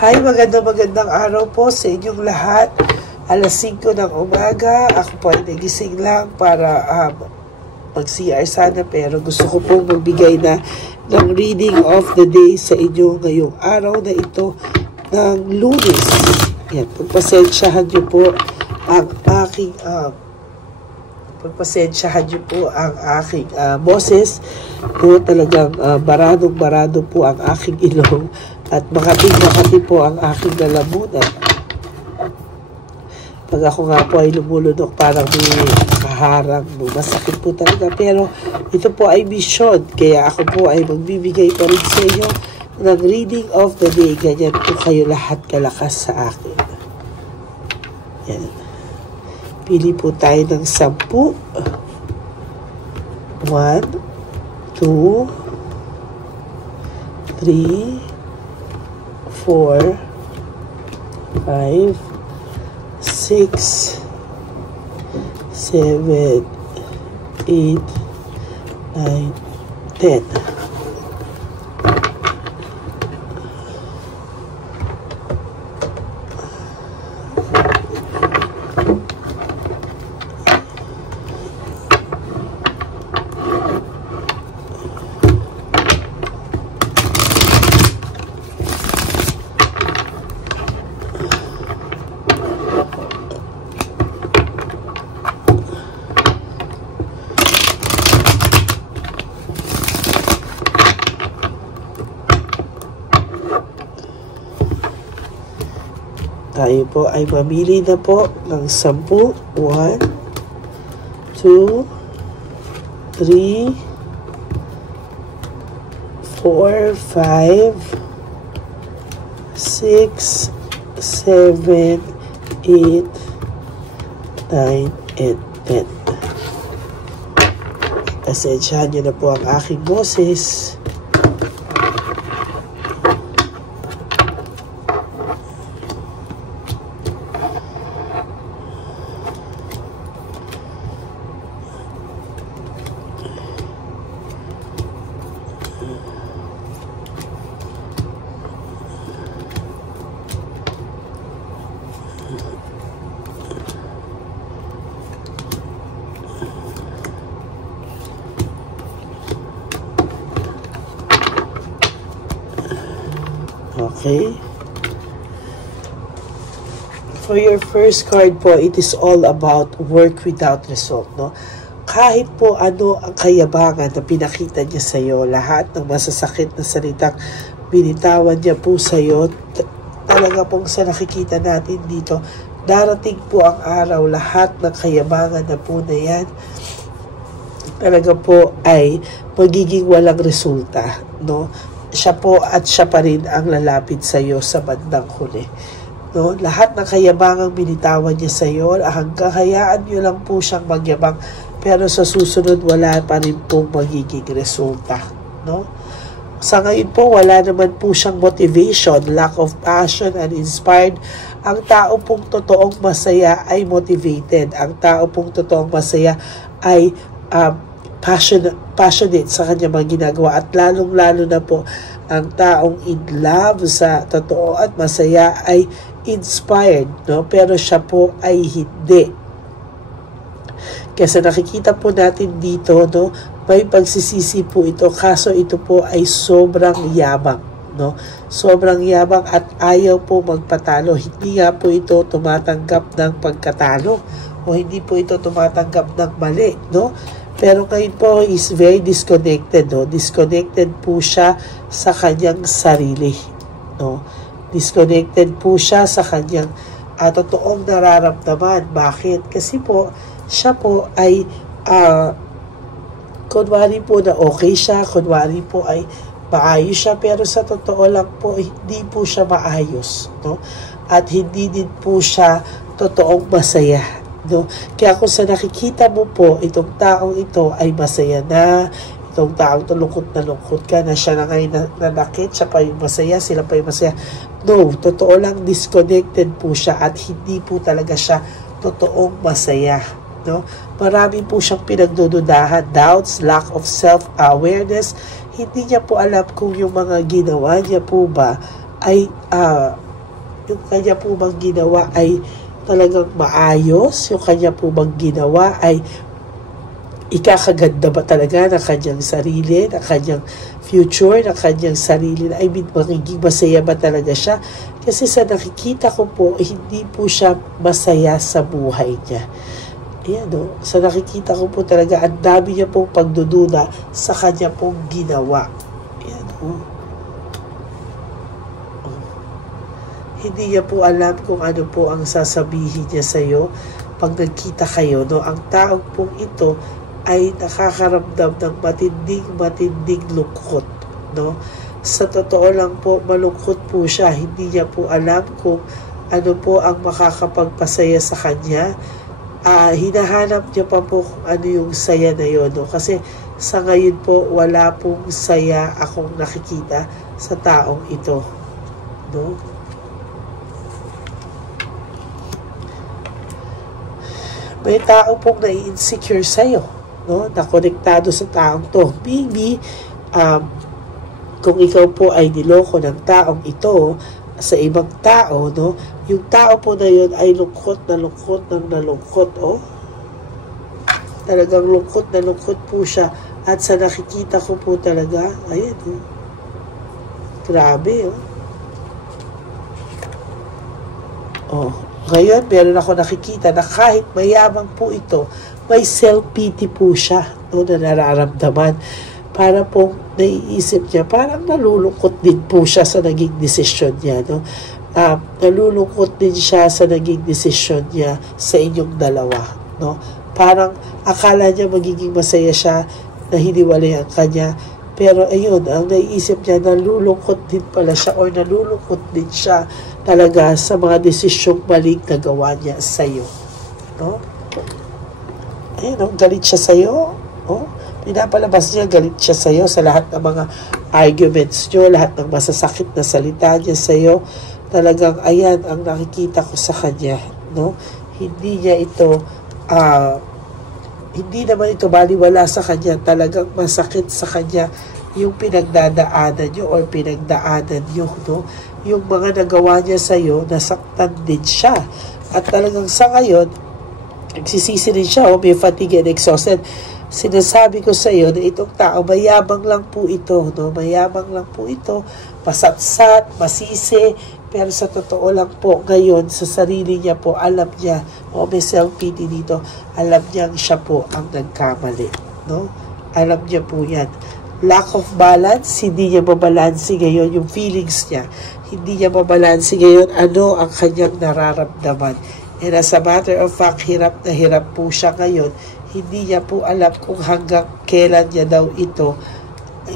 Hi, magandang araw po sa inyong lahat. Alas 5 ng umaga, ako po ay nagising lang para mag-CR sana, pero gusto ko po magbigay na ng reading of the day sa inyo ngayong araw na ito ng Lunes. Yan, pagpasensyahan niyo po ang aking boses po. Talagang baradong-barado po ang aking ilong at makati po ang aking lalamunan. Pag ako nga po ay lumulunok, parang may kaharang, masakit po talaga. Pero ito po ay mission, kaya ako po ay magbibigay pa rin sa inyo ng reading of the day. Ganyan po kayo lahat kalakas sa akin. Yan. Pili po tayo ng 10. 1, 2, 3, 4, 5, 6, 7, 8, 9, 10. Tayo po ay mamili na po ng 10. 1, 2, 3, 4, 5, 6, 7, 8, 9, and 10. Pasensyahan nyo na po ang aking boses. Okay. For your first card po, it is all about work without result, no? Kahit po ano ang kayabangan na pinakita niya sa iyo, lahat ng masasakit na salitang binitawan niya po sa iyo, talaga pong sa nakikita natin dito, darating po ang araw, lahat ng kayabangan na po na yan, talaga po ay magiging walang resulta, no? Siya po at siya pa rin ang lalapit sa iyo sa bandang huli. No? Lahat ng kayabangang binitawan niya sa iyo, hanggang hayaan niyo lang po siyang magyabang, pero sa susunod wala pa rin pong magiging resulta. No? Sa ngayon po, wala naman po siyang motivation, lack of passion and inspired. Ang tao pong totoong masaya ay motivated. Ang tao pong totoong masaya ay passionate sa kanya mga ginagawa, at lalong-lalo na po ang taong in love sa totoo at masaya ay inspired, no? Pero siya po ay hindi. Kasi nakikita po natin dito, no, may pagsisisi po ito, kaso ito po ay sobrang yabang, no? Sobrang yabang at ayaw po magpatalo. Hindi nga po ito tumatanggap ng pagkatalo, o hindi po ito tumatanggap ng mali, no? Pero ngayon po is very disconnected, no? Disconnected po siya sa kanyang sarili, no? Disconnected po siya sa kanyang totoong nararamdaman. Bakit? Kasi po, siya po ay kunwari po na okay siya, kunwari po ay maayos siya, pero sa totoo lang po, hindi po siya maayos, no? At hindi din po siya totoong masaya, no? Kaya kung sa nakikita mo po, itong taong ito ay masaya na, itong taong lungkot na lungkot ka na, siya na ngayon nanakit, siya pa yung masaya, sila pa yung masaya. No, totoo lang, disconnected po siya at hindi po talaga siya totoong masaya, no? Marami po siyang pinagdududahan, doubts, lack of self-awareness. Hindi niya po alam kung yung mga ginawa niya po ba ay yung kanya po bang ginawa ay talagang maayos? Yung kanya po bang ginawa ay ikakaganda ba talaga ng kanyang sarili, ng kanyang future, ng kanyang sarili? I mean, magiging masaya ba talaga siya? Kasi sa nakikita ko po, hindi po siya masaya sa buhay niya. Ayan, no? Sa nakikita ko po talaga, ang dami niya pong pagdududa sa kanya pong ginawa. Ayan, no? Hindi niya po alam kung ano po ang sasabihin niya sa iyo pag nagkita kayo, no? Ang taong pong ito ay nakakaramdam ng matinding lungkot, no? Sa totoo lang po, malungkot po siya. Hindi niya po alam kung ano po ang makakapagpasaya sa kanya. Hinahanap niya pa po kung ano yung saya na yun, no? Kasi sa ngayon po, wala pong saya akong nakikita sa taong ito, no? May tao pong nai-insecure sa'yo, no? Na konektado sa taong to. Maybe, kung ikaw po ay niloko ng taong ito sa ibang tao, no? Yung tao po na yun ay lungkot na lungkot, oh. Talagang lungkot na lungkot po siya. At sa nakikita ko po talaga, ayan, oh. Grabe, oh. Oh. Ngayon, meron ako nakikita na kahit mayabang po ito, may self-pity po siya, no, na nararamdaman. Para pong naiisip niya, parang nalulungkot din po siya sa naging desisyon niya. No? Nalulungkot din siya sa naging desisyon niya sa inyong dalawa. No? Parang akala niya magiging masaya siya na hiniwalay ang kanya. Pero ayun, ang naiisip niya, nalulungkot din pala siya or nalulungkot din siya talaga sa mga desisyong maling nagawa niya sa iyo. No? Ayun, galit siya sa iyo. Oh, pinapalabas niya, galit siya sa iyo sa lahat ng mga arguments niyo, lahat ng masasakit na salita niya sa iyo. Talagang ayan ang nakikita ko sa kanya. No? Hindi niya ito hindi naman ito baliwala sa kanya, talagang masakit sa kanya yung pinagdadaanan nyo or pinagdaanan nyo, no? Yung mga nagawa niya sa iyo, nasaktan din siya. At talagang sa ngayon, nagsisisi din siya, may fatigue and exhausted. Sinasabi ko sa iyo na itong tao, mayabang lang po ito, no? Mayabang lang po ito, masatsat, masisi, pero sa totoo lang po, ngayon, sa sarili niya po, alam niya, may self-pity dito, alam niya siya po ang nagkamali. No? Alam niya po yan. Lack of balance, hindi niya mabalansi ngayon yung feelings niya. Hindi niya mabalansi ngayon ano ang kanyang nararamdaman. And as a matter of fact, hirap na hirap po siya ngayon. Hindi niya po alam kung hanggang kailan niya daw ito,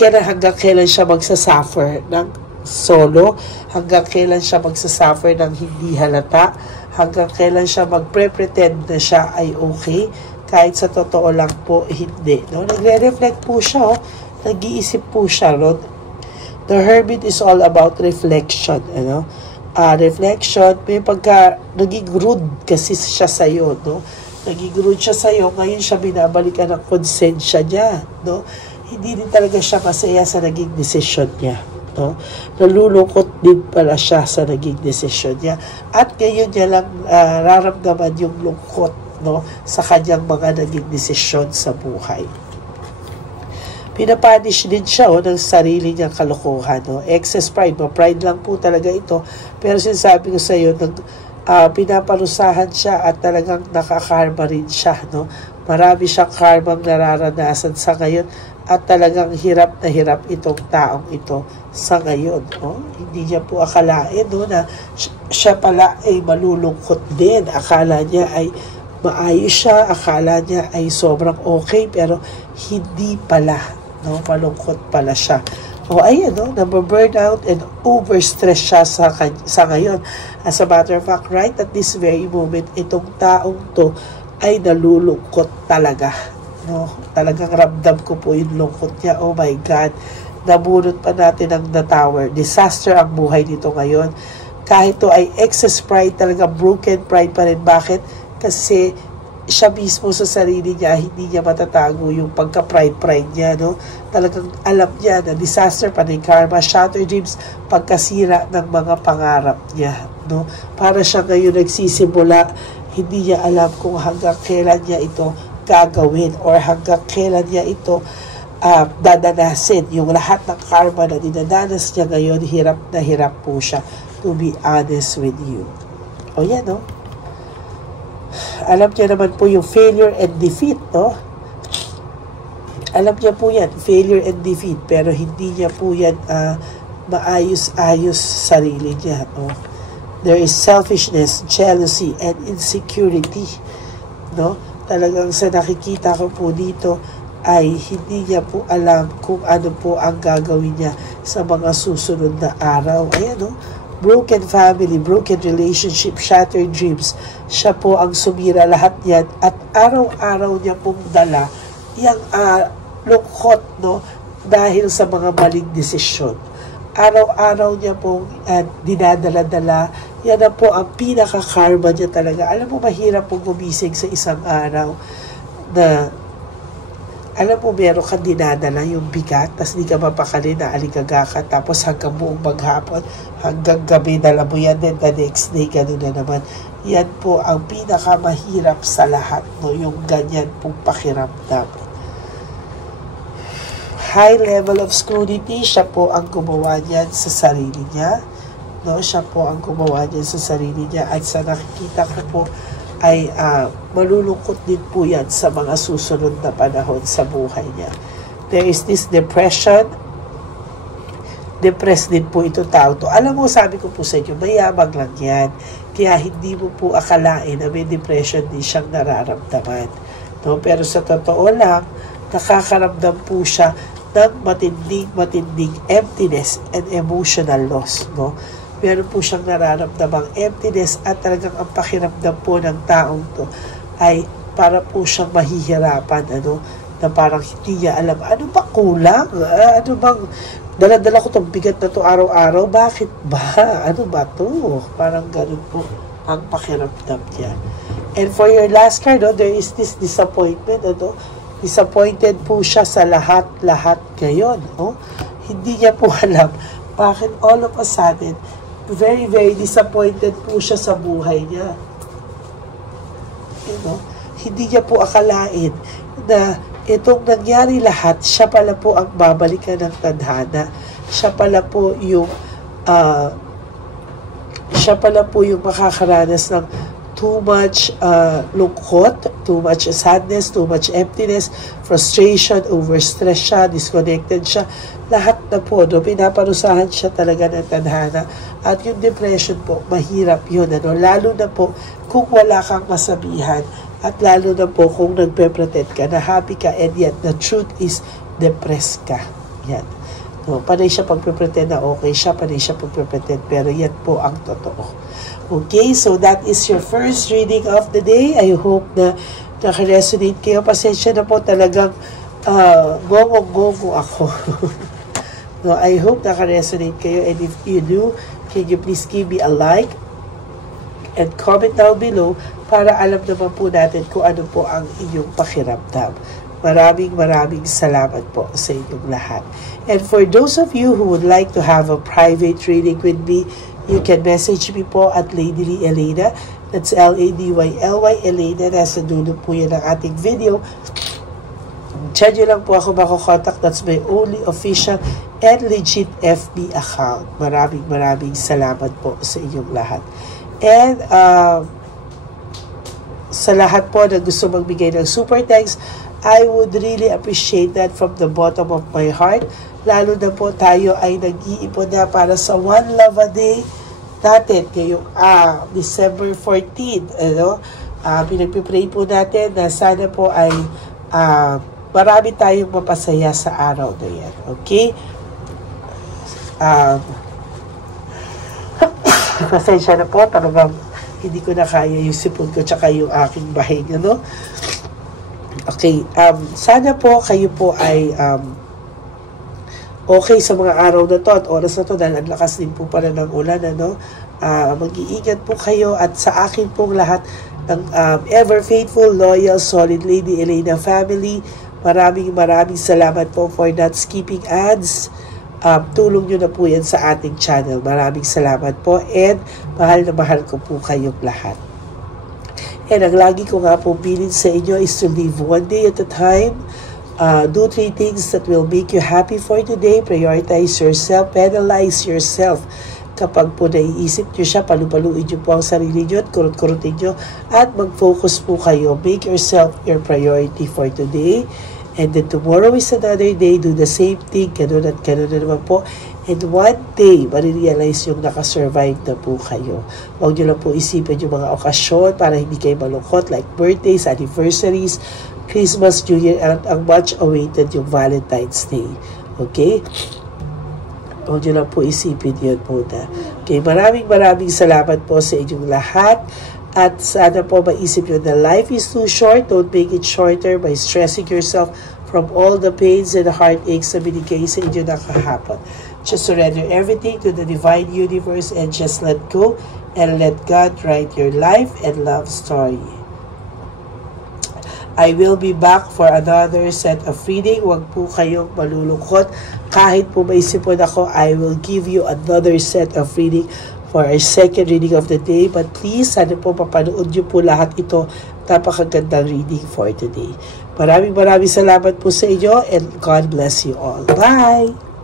hanggang kailan siya magsasuffer ng solo, hanggang kailan siya magsasuffer ng hindi halata, hanggang kailan siya magpre-pretend na siya ay okay, kahit sa totoo lang po hindi. No? Nagre-reflect po siya, nag-iisip po siya. No? The Hermit is all about reflection. Ano? Reflection, may pagka naging rude kasi siya sa'yo. No? Naging rude siya sa'yo, ngayon siya binabalikan ng konsensya niya. No? Hindi din talaga siya masaya sa naging decision niya. No? Nalulungkot din pala siya sa naging desisyon niya at ngayon niya lang raramdaman yung lungkot, no, sa kanyang mga naging desisyon sa buhay. Pinapanish din siya ng sarili niyang kalokohan, no? Excess pride, pride lang po talaga ito, pero sinasabi ko sa iyo, pinaparusahan siya at talagang nakakarma rin siya, no? Marami siyang karmang nararanasan sa ngayon at talagang hirap na hirap itong taong ito sa ngayon. Oh? Hindi niya po akalain, no, na siya pala ay malulungkot din. Akala niya ay maayos siya, akala niya ay sobrang okay, pero hindi pala. No? Malungkot pala siya. Ayan, no? Nababurnout and overstress siya sa ngayon. As a matter of fact, right at this very moment, itong taong to ay nalulungkot talaga. No, talagang ramdam ko po yung lungkot niya. Oh my God, nabunot pa natin ang The Tower. Disaster ang buhay dito ngayon. Kahit to ay excess pride, talaga broken pride pa rin. Bakit? Kasi siya mismo sa sarili niya, hindi niya matatago yung pagka-pride niya. No? Talagang alam niya na disaster pa rin karma, shattered dreams, pagkasira ng mga pangarap niya. no? Para siya ngayon nagsisimula, hindi niya alam kung hanggang kailan niya ito gagawin or hanggang kailan niya ito dadanasin. Yung lahat ng karma na dinadanas niya ngayon, hirap na hirap po siya, to be honest with you. O yan, no? Alam niya naman po yung failure and defeat, no? Alam niya po yan, failure and defeat, pero hindi niya po yan maayos-ayos sarili niya. No? There is selfishness, jealousy, and insecurity. No? Talagang sa nakikita ko po dito ay hindi niya po alam kung ano po ang gagawin niya sa mga susunod na araw. Ayan, no? Broken family, broken relationship, shattered dreams. Siya po ang sumira lahat yan at araw-araw niya pong dala yung lungkot, no? Dahil sa mga maling desisyon. Araw-araw niya pong dinadala-dala. Yan na po ang pinaka-karma niya talaga. Alam mo, mahirap pong gumising sa isang araw na alam mo, meron kang dinadala yung bigat, tapos di ka mapakali na aligaga ka, tapos hanggang buong maghapon, hanggang gabi, dala mo yan, then the next day, gano'n na naman. Yan po ang pinakamahirap sa lahat, no? Yung ganyan pong pakiramdam. High level of scrutiny, siya po ang gumawa niyan sa sarili niya. No? Siya po ang gumawa niyan sa sarili niya, at sa nakikita ko po, ay malulungkot din po yan sa mga susunod na panahon sa buhay niya. There is this depression. Depressed din po ito tao to. Alam mo, sabi ko po sa inyo, mayabang lang yan. Kaya hindi mo po akalain na may depression din siyang nararamdaman. No? Pero sa totoo lang, nakakaramdam po siya ng matinding emptiness and emotional loss. No? Meron po siyang nararamdamang emptiness at talagang ang pakiramdam po ng taong to ay para po siyang mahihirapan, ano, na parang hindi niya alam, ano ba kulang? Ano bang, dala-dala ko itong bigat na to araw-araw, bakit ba? Ano ba to? Parang ganun po ang pakiramdam niya. And for your last card, no, there is this disappointment, ano, disappointed po siya sa lahat-lahat ngayon, no? Hindi niya po alam bakit all of a sudden very, very disappointed po siya sa buhay niya. You know? Hindi niya po akalain na itong nangyari lahat, siya pala po ang babalikan ng tadhana. Siya pala po yung makakaranas ng too much lungkot, too much sadness, too much emptiness, frustration, overstress siya, disconnected siya. Lahat na po, no, pinaparusahan siya talaga ng tadhana. At yung depression po, mahirap yun. Ano? Lalo na po kung wala kang masabihan. At lalo na po kung nagpe-pretend ka na happy ka and yet the truth is depressed ka. Yan. No, panay siya pagpe-pretend na okay siya, panay siya pagpe-pretend, pero yan po ang totoo. Okay, so that is your first reading of the day. I hope na naka-resonate kayo. Pasensya na po, talagang gongo ako. No, I hope naka-resonate kayo, and if you do, can you please give me a like and comment down below para alam naman po natin kung ano po ang inyong pakiramdam. Maraming salamat po sa inyong lahat. And for those of you who would like to have a private reading with me, you can message me po at Lady Lee Elena. That's L-A-D-Y-L-Y Elena. Nasa dulo po yan ang ating video. Diyan nyo lang po ako makokontak. That's my only official and legit FB account. Maraming salamat po sa inyong lahat. And sa lahat po na gusto magbigay ng super thanks, I would really appreciate that from the bottom of my heart. Lalo na po tayo ay nag-iipon na para sa One Love a Day natin ngayong December 14. Ano? Pinagpipray po natin na sana po ay marami tayong mapasaya sa araw na yan. Okay? Pasensya na po, talagang hindi ko na kaya yung sipon ko tsaka yung aking bahing, ano? Okay, sana po kayo po ay okay sa mga araw na to at oras na to dahil ang lakas din po pala ng ulan, ano? Mag-iingat po kayo at sa akin pong lahat ng ever faithful, loyal, solid Lady Elena family, maraming salamat po for not skipping ads. tulong nyo na po yan sa ating channel. Maraming salamat po and mahal na mahal ko po kayong lahat. And ang lagi ko nga po bilin sa inyo is to live one day at a time. Do 3 things that will make you happy for today. Prioritize yourself. Penalize yourself. Kapag po naiisip nyo siya, palupaluin nyo po ang sarili nyo at kurut-kurutin nyo. At mag-focus po kayo. Make yourself your priority for today. And then tomorrow is another day. Do the same thing. Ganun at ganun na naman po. And one day, marirealize yung nakasurvive na po kayo. Huwag nyo lang po isipin yung mga okasyon para hindi kayo malungkot like birthdays, anniversaries, Christmas, New Year, at ang much awaited yung Valentine's Day. Okay? Huwag nyo lang po isipin yun muna. Okay, maraming salamat po sa inyong lahat. At sana po maisip nyo na life is too short. Don't make it shorter by stressing yourself from all the pains and heartaches na binigay sa inyo na kahapon. Just surrender everything to the divine universe and just let go and let God write your life and love story. I will be back for another set of reading. Huwag po kayong malulungkot. Kahit po may sipon ako, I will give you another set of reading for our second reading of the day. But please, sana po mapanood nyo po lahat ito. Napakagandang reading for today. Maraming salamat po sa inyo and God bless you all. Bye!